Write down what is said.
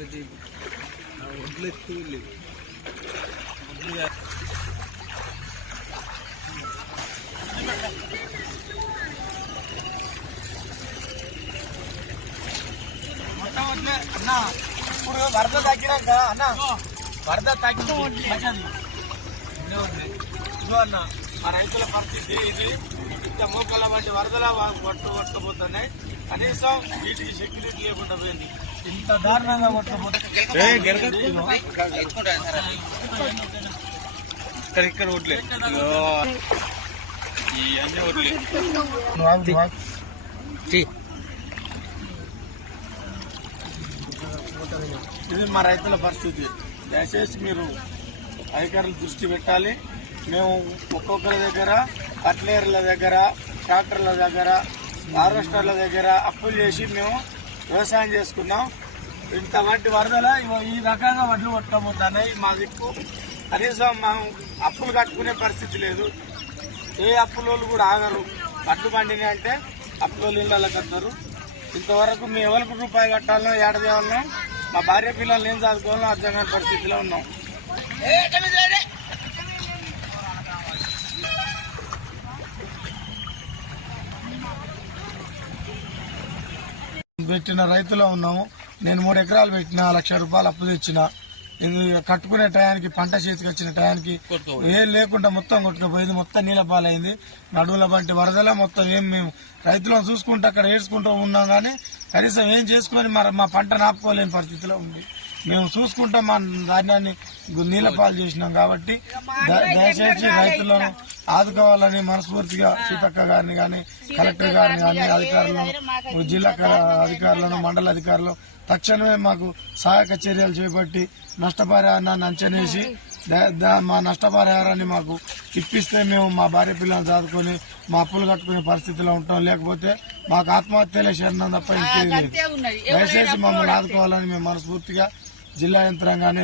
అన్న ఇప్పుడు వరద తగ్గినాక అన్న వరద తగ్గి ఇదో అన్న మా రైతుల పరిస్థితి ఇది. ఇంత మోకల వంటి వరదల కొట్టుకుపోతున్నాయి. కనీసం వీటికి సెక్యూరిటీ లేకుండా పోయింది. ఇంత దారుణంగా కొట్టుకుపోతే ఇక్కడ ఓట్లే ఇవన్నీ ఓట్లే. ఇది మా రైతుల పరిస్థితి. దయచేసి మీరు అధికారులు దృష్టి పెట్టాలి. మేము ఒక్కొక్కరి దగ్గర కట్లేర్ల దగ్గర, ట్రాక్టర్ల దగ్గర, హార్వెస్టర్ల దగ్గర అప్పులు చేసి మేము వ్యవసాయం చేసుకున్నాం. ఇంత వంటి వరదల ఈ రకంగా వడ్లు కొట్టుకోబోతున్నాయి. మా దిక్కు కనీసం మనం అప్పులు కట్టుకునే పరిస్థితి లేదు. ఏ అప్పులోళ్ళు కూడా ఆగరు. వడ్లు పండిని అంటే అప్పులోళ్ళు ఇళ్ళకి కట్టారు. ఇంతవరకు మేము ఎవరికి రూపాయి కట్టాలనో ఏడాదేవాలనో మా భార్య పిల్లలు ఏం చదువుకోవాలో అర్థం కాని పరిస్థితిలో ఉన్నాం. పెట్టిన రైతులో ఉన్నాము. నేను 3 ఎకరాలు పెట్టిన, 1 లక్ష రూపాయలు అప్పు తెచ్చిన. కట్టుకునే టయానికి, పంట చేతికి వచ్చిన టయానికి ఏం లేకుండా మొత్తం కొట్టుకుపోయింది. మొత్తం నీళ్ళ పాలైంది. నడువుల వంటి వరదల మొత్తం మేము రైతులను చూసుకుంటూ అక్కడ ఏడ్చుకుంటూ ఉన్నాం. కానీ కనీసం ఏం చేసుకొని మా పంట నాపుకోలేని పరిస్థితిలో ఉంది. మేము చూసుకుంటా మా ధాన్యాన్ని నీళ్ళ పాలు చేసినాం. కాబట్టి దయచేసి రైతులను ఆదుకోవాలని మనస్ఫూర్తిగా సీతక్క గారిని కానీ, కలెక్టర్ గారిని కానీ, అధికారులను, జిల్లా అధికారులను, మండల అధికారులు తక్షణమే మాకు సహాయక చర్యలు చేపట్టి నష్టపరిహారాన్ని అంచనేసి మా నష్టపరిహారాన్ని మాకు ఇప్పిస్తే మేము మా భార్య పిల్లలు చదువుకొని మా అప్పులు కట్టుకునే పరిస్థితిలో ఉంటాం. లేకపోతే మాకు ఆత్మహత్యలే శరణం తప్ప ఇంకేది లేదు. దయచేసి మమ్మల్ని ఆదుకోవాలని మేము మనస్ఫూర్తిగా జిల్లా యంత్రాంగాన్ని